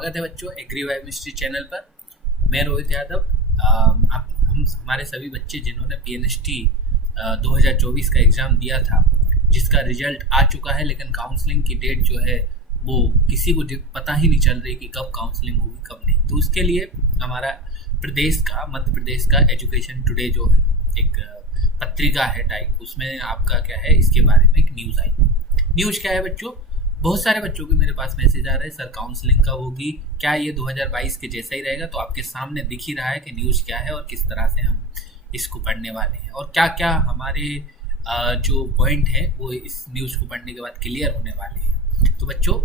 स्वागत है बच्चों एग्री बायोकेमिस्ट्री चैनल पर। मैं रोहित यादव। हम हमारे सभी बच्चे जिन्होंने पीएनएसटी 2024 का एग्ज़ाम दिया था, जिसका रिजल्ट आ चुका है, लेकिन काउंसलिंग की डेट जो है वो किसी को पता ही नहीं चल रही कि कब काउंसलिंग होगी कब नहीं। तो उसके लिए हमारा मध्य प्रदेश का एजुकेशन टुडे जो है एक पत्रिका है टाइप, उसमें आपका क्या है इसके बारे में एक न्यूज़ आई। न्यूज़ क्या है बच्चों, बहुत सारे बच्चों के मेरे पास मैसेज आ रहे हैं, सर काउंसलिंग कब होगी, क्या ये 2022 के जैसा ही रहेगा। तो आपके सामने दिख ही रहा है कि न्यूज़ क्या है और किस तरह से हम इसको पढ़ने वाले हैं और क्या क्या हमारे जो पॉइंट हैं वो इस न्यूज़ को पढ़ने के बाद क्लियर होने वाले हैं। तो बच्चों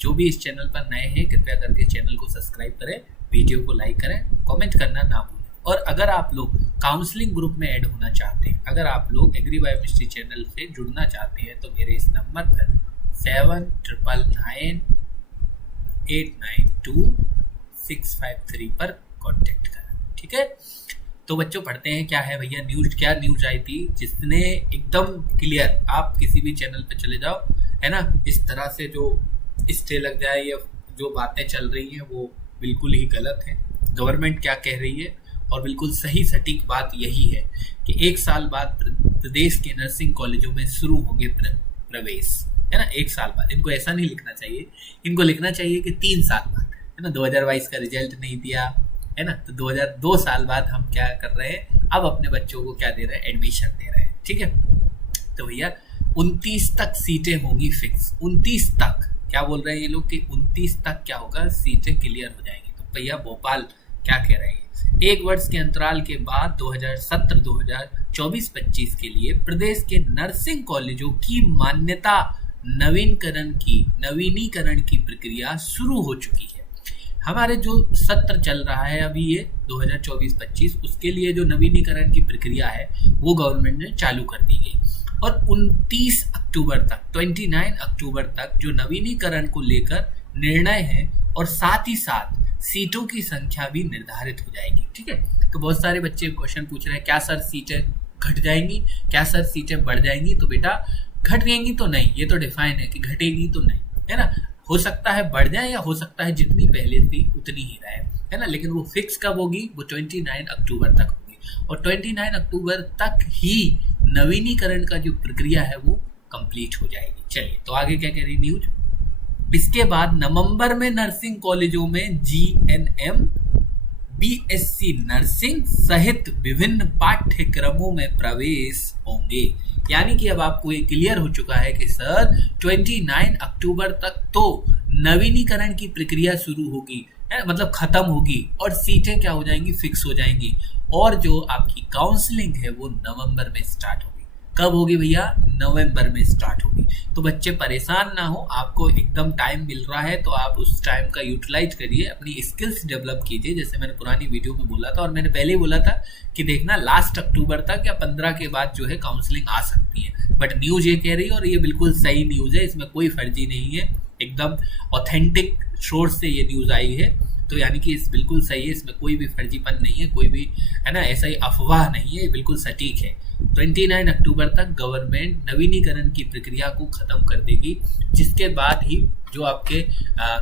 जो भी इस चैनल पर नए हैं कृपया करके चैनल को सब्सक्राइब करें, वीडियो को लाइक करें, कमेंट करना ना भूलें। और अगर आप लोग काउंसलिंग ग्रुप में ऐड होना चाहते हैं, अगर आप लोग एग्री बायोकेमिस्ट्री चैनल से जुड़ना चाहते हैं, तो मेरे इस नंबर पर 7999892653 पर कांटेक्ट करें। ठीक है, तो बच्चों पढ़ते हैं क्या है भैया न्यूज़। क्या न्यूज़ आई थी जिसने एकदम क्लियर, आप किसी भी चैनल पे चले जाओ है ना, इस तरह से जो स्टे लग जाए या जो बातें चल रही हैं वो बिल्कुल ही गलत है। गवर्नमेंट क्या कह रही है और बिल्कुल सही सटीक बात यही है कि 1 साल बाद प्रदेश के नर्सिंग कॉलेजों में शुरू होंगे प्रवेश, है ना। 1 साल बाद, इनको ऐसा नहीं लिखना चाहिए, इनको लिखना चाहिए कि 3 साल बाद, है ना। 2022 का रिजल्ट नहीं दिया है ना, तो 2 साल बाद हम क्या कर रहे हैं, अब अपने बच्चों को क्या दे रहे हैं, एडमिशन दे रहे हैं। ठीक है, तो भैया 29 तक सीटें होंगी फिक्स। 29 तक क्या बोल रहे हैं ये लोग कि 29 तक क्या होगा, सीटें क्लियर हो जाएंगी। तो भैया भोपाल क्या कह रहे हैं, 1 वर्ष के अंतराल के बाद 2017-2024-25 के लिए प्रदेश के नर्सिंग कॉलेजों की मान्यता नवीनीकरण की प्रक्रिया शुरू हो चुकी है। हमारे जो सत्र चल रहा है अभी ये 2024-25, उसके लिए जो नवीनीकरण की प्रक्रिया है वो गवर्नमेंट ने चालू कर दी गई और 29 अक्टूबर तक जो नवीनीकरण को लेकर निर्णय है और साथ ही साथ सीटों की संख्या भी निर्धारित हो जाएगी। ठीक है, तो बहुत सारे बच्चे क्वेश्चन पूछ रहे हैं, क्या सर सीटें घट जाएंगी, क्या सर सीटें बढ़ जाएंगी। तो बेटा घटेंगी तो नहीं, ये तो डिफाइन है कि घटेगी तो नहीं, है ना। हो सकता है बढ़ जाए या हो सकता है जितनी पहले थी उतनी ही रहे, है ना। लेकिन वो फिक्स कब होगी, वो 29 अक्टूबर तक होगी और 29 अक्टूबर तक ही नवीनीकरण का जो प्रक्रिया है वो कंप्लीट हो जाएगी। चलिए, तो आगे क्या कह रही न्यूज। इसके बाद नवंबर में नर्सिंग कॉलेजों में जीएनएम, बीएससी नर्सिंग सहित विभिन्न पाठ्यक्रमों में प्रवेश होंगे। यानी कि अब आपको ये क्लियर हो चुका है कि सर 29 अक्टूबर तक तो नवीनीकरण की प्रक्रिया शुरू होगी, मतलब खत्म होगी और सीटें क्या हो जाएंगी, फिक्स हो जाएंगी। और जो आपकी काउंसलिंग है वो नवंबर में स्टार्ट होगी। कब होगी भैया, नवंबर में स्टार्ट होगी। तो बच्चे परेशान ना हो, आपको एकदम टाइम मिल रहा है तो आप उस टाइम का यूटिलाइज करिए, अपनी स्किल्स डेवलप कीजिए। जैसे मैंने पुरानी वीडियो में बोला था और मैंने पहले ही बोला था कि देखना लास्ट अक्टूबर तक या 15 के बाद जो है काउंसलिंग आ सकती है। बट न्यूज़ ये कह रही है और ये बिल्कुल सही न्यूज़ है, इसमें कोई फर्जी नहीं है, एकदम ऑथेंटिक सोर्स से ये न्यूज़ आई है। तो यानी कि इस बिल्कुल सही है, इसमें कोई भी फर्जीपन नहीं है, कोई भी है ना ऐसा ही अफवाह नहीं है, बिल्कुल सटीक है। 29 अक्टूबर तक गवर्नमेंट नवीनीकरण की प्रक्रिया को खत्म कर देगी, जिसके बाद ही जो आपके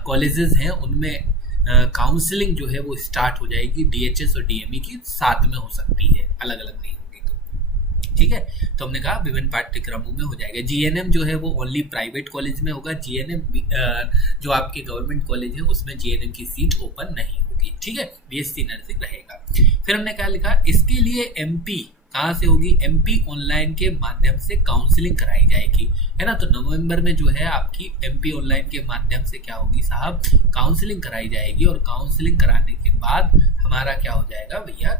कॉलेजेस हैं उनमें काउंसलिंग जो है वो स्टार्ट हो जाएगी। डीएचएस और डीएमई की साथ में हो सकती है, अलग अलग नहीं होगी। तो ठीक है, तो हमने कहा विभिन्न पाठ्यक्रमों में हो जाएगा। जीएनएम जो है वो ओनली प्राइवेट कॉलेज में होगा। जीएनएम जो आपके गवर्नमेंट कॉलेज है उसमें जीएनएम की सीट ओपन नहीं होगी। ठीक है, बीएससी नर्सिंग रहेगा। फिर हमने क्या लिखा, इसके लिए एमपी कहाँ से होगी, एमपी ऑनलाइन के माध्यम से काउंसलिंग कराई जाएगी, है ना। तो नवंबर में जो है आपकी एमपी ऑनलाइन के माध्यम से क्या होगी साहब, काउंसलिंग कराई जाएगी और काउंसलिंग कराने के बाद हमारा क्या हो जाएगा भैया,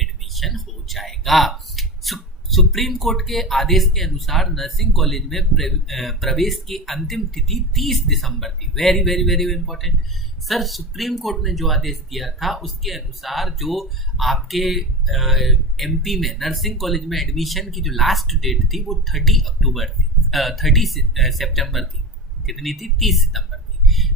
एडमिशन हो जाएगा। सुप्रीम कोर्ट के आदेश के अनुसार नर्सिंग कॉलेज में प्रवेश की अंतिम तिथि 30 दिसंबर थी। Very very very important sir, supreme court ने जो आदेश दिया था उसके अनुसार जो आपके एमपी में नर्सिंग कॉलेज में एडमिशन की जो लास्ट डेट थी वो 30 सितंबर थी। कितनी थी, 30 सितंबर थी।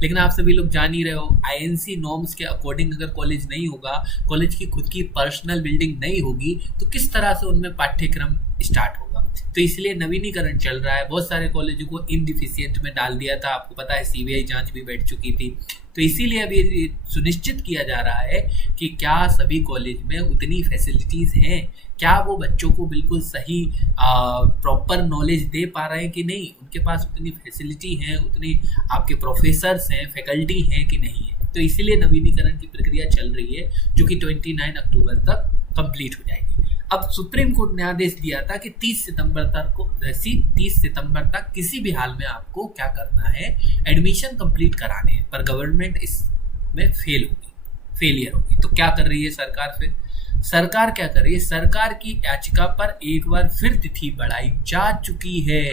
लेकिन आप सभी लोग जान ही रहे हो, आईएनसी नॉर्म्स के अकॉर्डिंग अगर कॉलेज नहीं होगा, कॉलेज की खुद की पर्सनल बिल्डिंग नहीं होगी, तो किस तरह से उनमें पाठ्यक्रम स्टार्ट होगा। तो इसलिए नवीनीकरण चल रहा है। बहुत सारे कॉलेजों को इनडिफिशियंट में डाल दिया था, आपको पता है सीबीआई जांच भी बैठ चुकी थी। तो इसीलिए अभी सुनिश्चित किया जा रहा है कि क्या सभी कॉलेज में उतनी फैसिलिटीज़ हैं, क्या वो बच्चों को बिल्कुल सही प्रॉपर नॉलेज दे पा रहे हैं कि नहीं, उनके पास उतनी फैसिलिटी है, उतनी आपके प्रोफेसर्स हैं, फैकल्टी हैं कि नहीं है। तो इसीलिए नवीनीकरण की प्रक्रिया चल रही है, जो कि 29 अक्टूबर तक कंप्लीट हो जाएगी। अब सुप्रीम कोर्ट ने आदेश दिया था कि 30 सितंबर तक किसी भी हाल में आपको क्या करना है, एडमिशन कंप्लीट कराने हैं। पर गवर्नमेंट इसमें फेलियर होगी। तो क्या कर रही है सरकार फिर? सरकार क्या कर रही है? सरकार की याचिका पर एक बार फिर तिथि बढ़ाई जा चुकी है।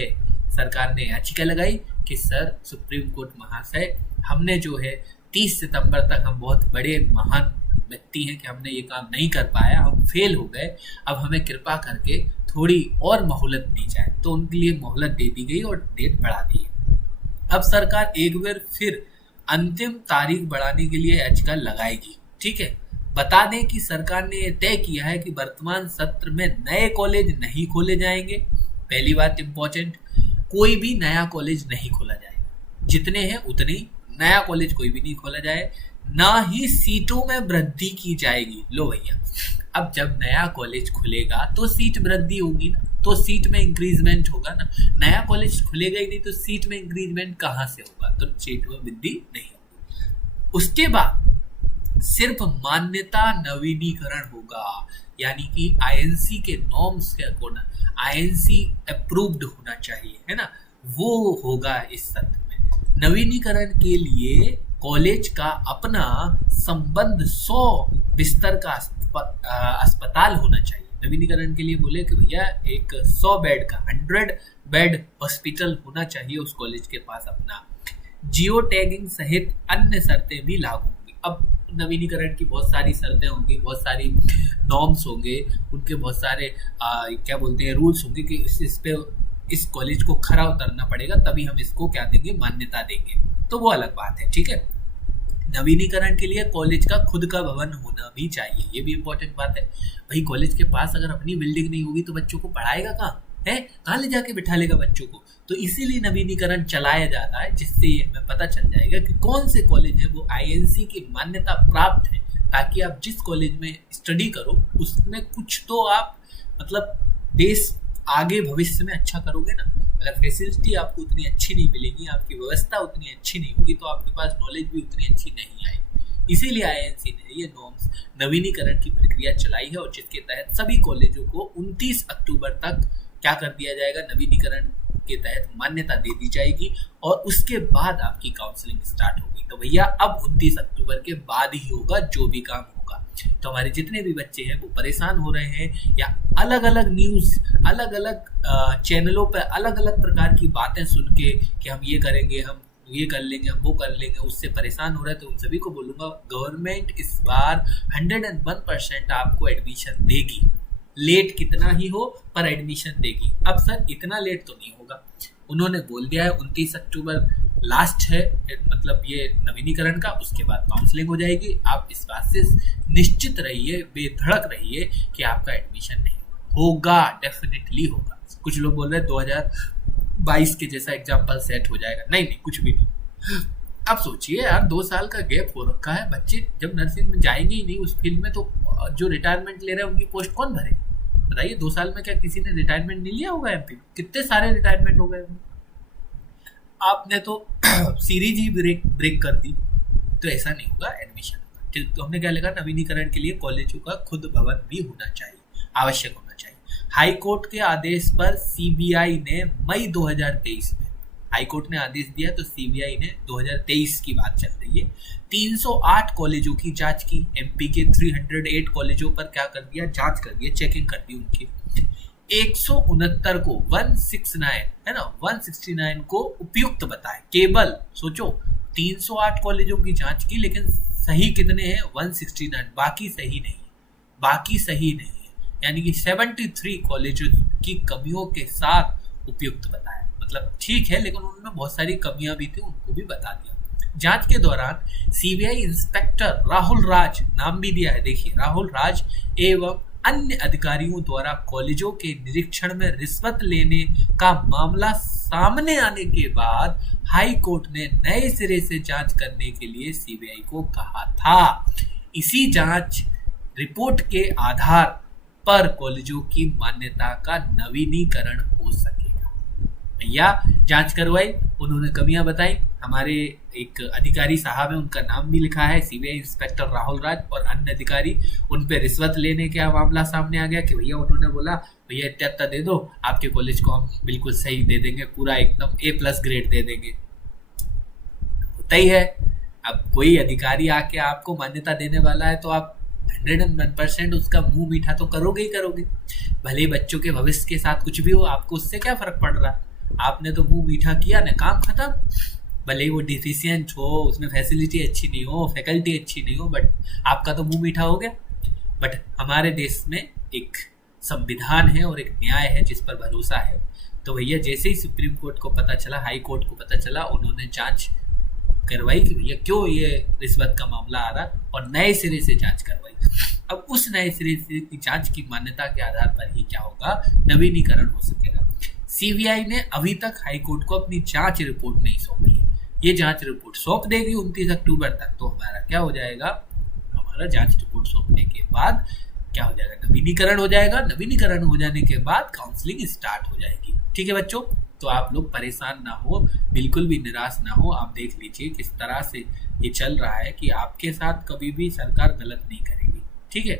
सरकार ने याचिका लगाई कि सर सुप्रीम कोर्ट महाशय, हमने जो है 30 सितंबर तक, हम बहुत बड़े महान व्यक्ति हैं कि हमने ये काम नहीं कर पाया, हम फेल हो गए, अब हमें कृपा करके थोड़ी और मोहलत दी जाए। तो उनके लिए मोहलत दे दी गई और डेट बढ़ा दी है। अब सरकार एक बार फिर अंतिम तारीख बढ़ाने के लिए याचिका लगाएगी। ठीक है, बता दें कि सरकार ने यह तय किया है कि वर्तमान सत्र में नए कॉलेज नहीं खोले जाएंगे। पहली बात इंपॉर्टेंट, कोई भी नया कॉलेज नहीं खोला जाएगा, जितने हैं उतने ही, नया कॉलेज कोई भी नहीं खोला जाए, ना ही सीटों में वृद्धि की जाएगी। लो भैया, अब जब नया कॉलेज खुलेगा तो सीट वृद्धि होगी ना, तो सीट में इंक्रीजमेंट होगा ना। नया कॉलेज खुलेगा ही नहीं तो सीट में इंक्रीजमेंट कहाँ से होगा? तो सीट में वृद्धि नहीं होगी। उसके बाद सिर्फ मान्यता नवीनीकरण होगा, यानी कि आईएनसी के नॉर्म्स के अकॉर्डिंग आईएनसी अप्रूव्ड होना चाहिए, है ना, वो होगा इस सत्र में। नवीनीकरण के लिए कॉलेज का अपना संबद्ध 100 बिस्तर का अस्पताल होना चाहिए। नवीनीकरण के लिए बोले कि भैया एक 100 बेड का 100 बेड हॉस्पिटल होना चाहिए उस कॉलेज के पास अपना। जियो टैगिंग सहित अन्य शर्तें भी लागू होंगी। अब नवीनीकरण की बहुत सारी शर्तें होंगी, बहुत सारी नॉर्म्स होंगे, उनके बहुत सारे क्या बोलते हैं रूल्स होंगे कि इस पे इस कॉलेज को खरा उतरना पड़ेगा, तभी हम इसको क्या देंगे, मान्यता देंगे। तो वो अलग बात है। ठीक है, नवीनीकरण के लिए कॉलेज का खुद का भवन होना भी चाहिए, ये भी इम्पोर्टेंट बात है। भाई कॉलेज के पास अगर अपनी बिल्डिंग नहीं होगी तो बच्चों को पढ़ाएगा कहाँ है, कहाँ ले जाके बिठा लेगा बच्चों को? तो इसीलिए नवीनीकरण चलाया जाता है, जिससे ये हमें पता चल जाएगा कि कौन से कॉलेज है वो आईएनसी की मान्यता प्राप्त है, ताकि आप जिस कॉलेज में स्टडी करो उसमें कुछ तो आप मतलब देश आगे भविष्य में अच्छा करोगे ना। अगर फैसिलिटी आपको उतनी अच्छी नहीं मिलेगी, आपकी व्यवस्था उतनी अच्छी नहीं होगी, तो आपके पास नॉलेज भी उतनी अच्छी नहीं आएगी। इसीलिए आईएनसी ने ये नॉर्म्स नवीनीकरण की प्रक्रिया चलाई है, और जिसके तहत सभी कॉलेजों को 29 अक्टूबर तक क्या कर दिया जाएगा, नवीनीकरण के तहत मान्यता दे दी जाएगी, और उसके बाद आपकी काउंसलिंग स्टार्ट होगी। तो भैया अब 29 अक्टूबर के बाद ही होगा जो भी काम होगा। तो हमारे जितने भी बच्चे हैं वो परेशान हो रहे हैं, या अलग अलग न्यूज़, अलग अलग चैनलों पर अलग अलग प्रकार की बातें सुन के कि हम ये करेंगे, हम ये कर लेंगे, हम वो कर लेंगे, उससे परेशान हो रहे हैं, तो उन सभी को बोलूँगा गवर्नमेंट इस बार 101% आपको एडमिशन देगी। लेट कितना ही हो पर एडमिशन देगी। अब सर इतना लेट तो नहीं होगा, उन्होंने बोल दिया है 29 अक्टूबर लास्ट है, मतलब ये नवीनीकरण का, उसके बाद काउंसलिंग हो जाएगी। आप इस बात से निश्चित रहिए, बेधड़क रहिए कि आपका एडमिशन नहीं होगा, डेफिनेटली होगा। कुछ लोग बोल रहे हैं 2022 के जैसा एग्जाम्पल सेट हो जाएगा, नहीं नहीं, कुछ भी नहीं। अब सोचिए यार, 2 साल का गैप हो रखा है, बच्चे जब नर्सिंग में जाएंगे ही नहीं उस फील्ड में, तो जो रिटायरमेंट ले रहे हैं उनकी पोस्ट कौन भरे? बताइए, 2 साल में क्या किसी ने रिटायरमेंट नहीं लिया होगा? एमपी कितने सारे रिटायरमेंट हो गए। आपने तो सीरीज ही ब्रेक कर दी, तो ऐसा नहीं होगा, एडमिशन होगा। ठीक, तो हमने क्या लिखा, नवीनीकरण के लिए कॉलेजों का खुद भवन भी होना चाहिए, आवश्यक होना चाहिए। हाई कोर्ट के आदेश पर सीबीआई ने मई 2023 में हाई कोर्ट ने आदेश दिया, तो सीबीआई ने 2023 की बात चल रही है, 308 कॉलेजों की जांच की। एमपी के 308 कॉलेजों पर क्या कर दिया, जांच कर दिया, चेकिंग कर दी उनकी। 169 को 169 है ना, 169 को उपयुक्त बताए। केवल सोचो 308 कॉलेजों की जांच की, लेकिन सही कितने हैं, 169, बाकी सही नहीं, बाकी सही नहीं है, यानी कि 73 कॉलेजों की कमियों के साथ उपयुक्त बताया। मतलब ठीक है, लेकिन उनमें बहुत सारी कमियां भी थी, उनको भी बता दिया। जांच के दौरान सीबीआई इंस्पेक्टर राहुल राज, नाम भी दिया है, देखिए राहुल राज एवं अन्य अधिकारियों द्वारा कॉलेजों के निरीक्षण में रिश्वत लेने का मामला सामने आने के बाद हाई कोर्ट ने नए सिरे से जांच करने के लिए सीबीआई को कहा था। इसी जांच रिपोर्ट के आधार पर कॉलेजों की मान्यता का नवीनीकरण हो सकेगा। भैया जांच करवाई, उन्होंने कमियां बताई। हमारे एक अधिकारी साहब है, उनका नाम भी लिखा है, सीबीआई इंस्पेक्टर राहुल राज, और अन्य अधिकारी, उन पे रिश्वत लेने का मामला सामने आ गया कि भैया उन्होंने बोला भैया इतना दे दो, आपके कॉलेज को हम बिल्कुल सही दे देंगे, पूरा एकदम A+ ग्रेड दे देंगे। होता ही है, अब कोई अधिकारी आके आपको मान्यता देने वाला है तो आप 101% उसका मुंह मीठा तो करोगे ही करोगे। भले बच्चों के भविष्य के साथ कुछ भी हो, आपको उससे क्या फर्क पड़ रहा है? आपने तो मुंह मीठा किया ना, काम खत्म। भले ही वो डिफिशियंट हो, उसमें फैसिलिटी अच्छी नहीं हो, फैकल्टी अच्छी नहीं हो, बट आपका तो मुंह मीठा हो गया। बट हमारे देश में एक संविधान है और एक न्याय है जिस पर भरोसा है। तो भैया जैसे ही सुप्रीम कोर्ट को पता चला, हाई कोर्ट को पता चला, उन्होंने जांच करवाई कि भैया क्यों ये रिश्वत का मामला आ रहा, और नए सिरे से जांच करवाई। अब उस नए सिरे से की जांच की मान्यता के आधार पर ही क्या होगा, नवीनीकरण हो सकेगा। सीबीआई ने अभी तक हाई कोर्ट को अपनी जांच रिपोर्ट नहीं सौंपी है। ये जांच रिपोर्ट सौंप देगी 29 अक्टूबर तक, तो हमारा क्या हो जाएगा, हमारा जांच रिपोर्ट सौंपने के बाद क्या हो जाएगा, नवीनीकरण हो जाएगा। नवीनीकरण हो जाने के बाद काउंसलिंग स्टार्ट हो जाएगी। ठीक है बच्चों, तो आप लोग परेशान ना हो, बिल्कुल भी निराश ना हो। आप देख लीजिए किस तरह से ये चल रहा है कि आपके साथ कभी भी सरकार गलत नहीं करेगी। ठीक है,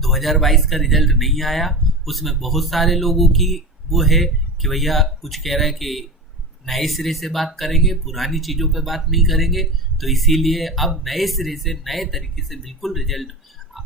2022 का रिजल्ट नहीं आया, उसमें बहुत सारे लोगों की वो है कि भैया कुछ कह रहा है कि नए सिरे से बात करेंगे, पुरानी चीज़ों पे बात नहीं करेंगे। तो इसीलिए अब नए सिरे से, नए तरीके से बिल्कुल रिजल्ट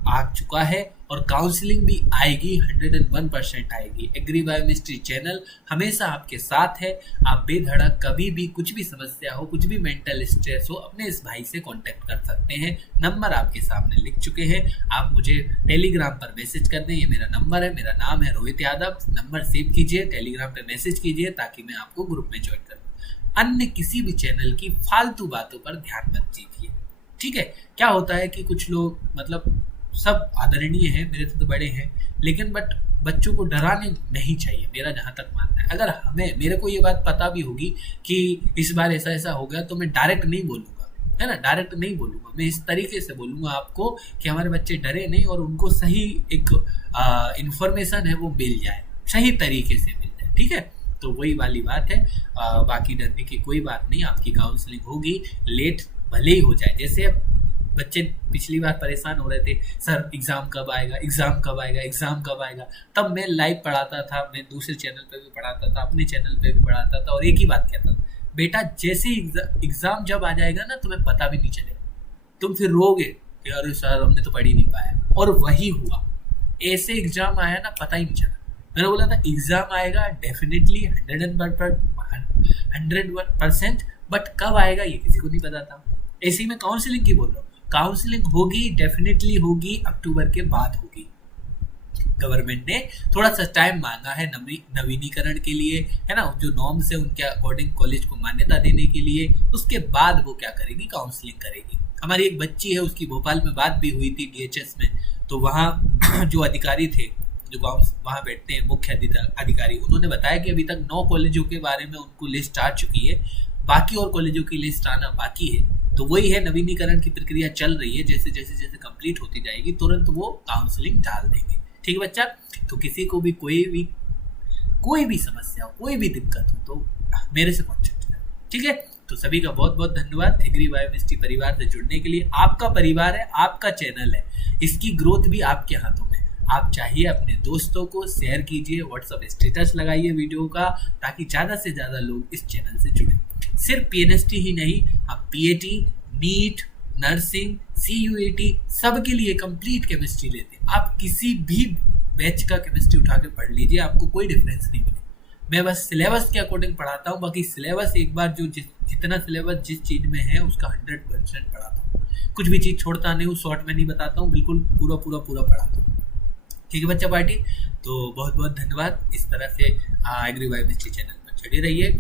आ चुका है और काउंसलिंग भी आएगी, 101% आएगी। एग्री बायोमिस्ट्री चैनल हमेशा आपके साथ है। आप बेधड़क कभी भी कुछ भी समस्या हो, कुछ भी मेंटल स्ट्रेस हो, अपने इस भाई से कांटेक्ट कर सकते हैं। नंबर आपके सामने लिख चुके हैं, आप मुझे टेलीग्राम पर मैसेज कर दें। ये मेरा नंबर है, मेरा नाम है रोहित यादव। नंबर सेव कीजिए, टेलीग्राम पे मैसेज कीजिए ताकि मैं आपको ग्रुप में ज्वाइन कर दूं। अन्य किसी भी चैनल की फालतू बातों पर ध्यान मत दीजिए। ठीक है, क्या होता है कि कुछ लोग मतलब सब आदरणीय हैं, मेरे से तो बड़े हैं, लेकिन बट बच्चों को डराने नहीं चाहिए, मेरा जहाँ तक मानना है। अगर मेरे को ये बात पता भी होगी कि इस बार ऐसा ऐसा हो गया, तो मैं डायरेक्ट नहीं बोलूँगा, है ना, डायरेक्ट नहीं बोलूँगा। मैं इस तरीके से बोलूँगा आपको कि हमारे बच्चे डरे नहीं और उनको सही एक इंफॉर्मेशन है वो मिल जाए, सही तरीके से मिल जाए। ठीक है, तो वही वाली बात है। बाकी डरने की कोई बात नहीं, आपकी काउंसलिंग होगी, लेट भले ही हो जाए। जैसे बच्चे पिछली बार परेशान हो रहे थे, सर एग्ज़ाम कब आएगा, एग्ज़ाम कब आएगा, एग्ज़ाम कब आएगा। तब मैं लाइव पढ़ाता था, मैं दूसरे चैनल पे भी पढ़ाता था, अपने चैनल पे भी पढ़ाता था, और एक ही बात कहता था, बेटा जैसे ही एग्ज़ाम जब आ जाएगा ना, तुम्हें पता भी नहीं चलेगा, तुम फिर रोगे कि अरे सर हमने तो पढ़ ही नहीं पाया। और वही हुआ, ऐसे एग्ज़ाम आया ना, पता ही नहीं चला। मैंने बोला था एग्ज़ाम आएगा डेफिनेटली 100%, बट कब आएगा ये किसी को नहीं पता था। ऐसे ही मैं काउंसलिंग की बोल रहा हूँ, काउंसलिंग होगी, डेफिनेटली होगी, अक्टूबर के बाद होगी। गवर्नमेंट ने थोड़ा सा टाइम मांगा है नवीनीकरण के लिए, है ना, जो नॉर्म्स है उनके अकॉर्डिंग कॉलेज को मान्यता देने के लिए। उसके बाद वो क्या करेगी, काउंसलिंग करेगी। हमारी एक बच्ची है, उसकी भोपाल में बात भी हुई थी DHS में, तो वहाँ जो अधिकारी थे, जो वहाँ बैठते हैं मुख्य अधिकारी, उन्होंने बताया कि अभी तक 9 कॉलेजों के बारे में उनको लिस्ट आ चुकी है, बाकी और कॉलेजों की लिस्ट आना बाकी है। तो वही है, नवीनीकरण की प्रक्रिया चल रही है, जैसे जैसे जैसे कंप्लीट होती जाएगी तुरंत वो काउंसलिंग डाल देंगे। ठीक है बच्चा, तो किसी को भी कोई भी समस्या हो, कोई भी दिक्कत हो, तो मेरे से कॉन्टेक्ट करें। ठीक है, तो सभी का बहुत बहुत धन्यवाद एग्री बायोमिस्ट्री परिवार से जुड़ने के लिए। आपका परिवार है, आपका चैनल है, इसकी ग्रोथ भी आपके हाथों में। आप चाहिए अपने दोस्तों को शेयर कीजिए, व्हाट्सएप स्टेटस लगाइए वीडियो का, ताकि ज़्यादा से ज़्यादा लोग इस चैनल से जुड़े। सिर्फ PNST ही नहीं, आप PAT, नीट, नर्सिंग, CUET सबके लिए कंप्लीट केमिस्ट्री लेते हैं। आप किसी भी बैच का केमिस्ट्री उठा के पढ़ लीजिए, आपको कोई डिफरेंस नहीं मिलेगा। मैं बस सिलेबस के अकॉर्डिंग पढ़ाता हूँ, बाकी सिलेबस एक बार जो जितना सिलेबस जिस चीज़ में है उसका 100% पढ़ाता हूँ। कुछ भी चीज़ छोड़ता नहीं हूँ, शॉर्ट में नहीं बताता हूँ, बिल्कुल पूरा पढ़ाता हूँ। ठीक है बच्चा पार्टी, तो बहुत बहुत धन्यवाद। इस तरह से एग्री बायोमिस्ट्री चैनल पर जुड़े रहिए।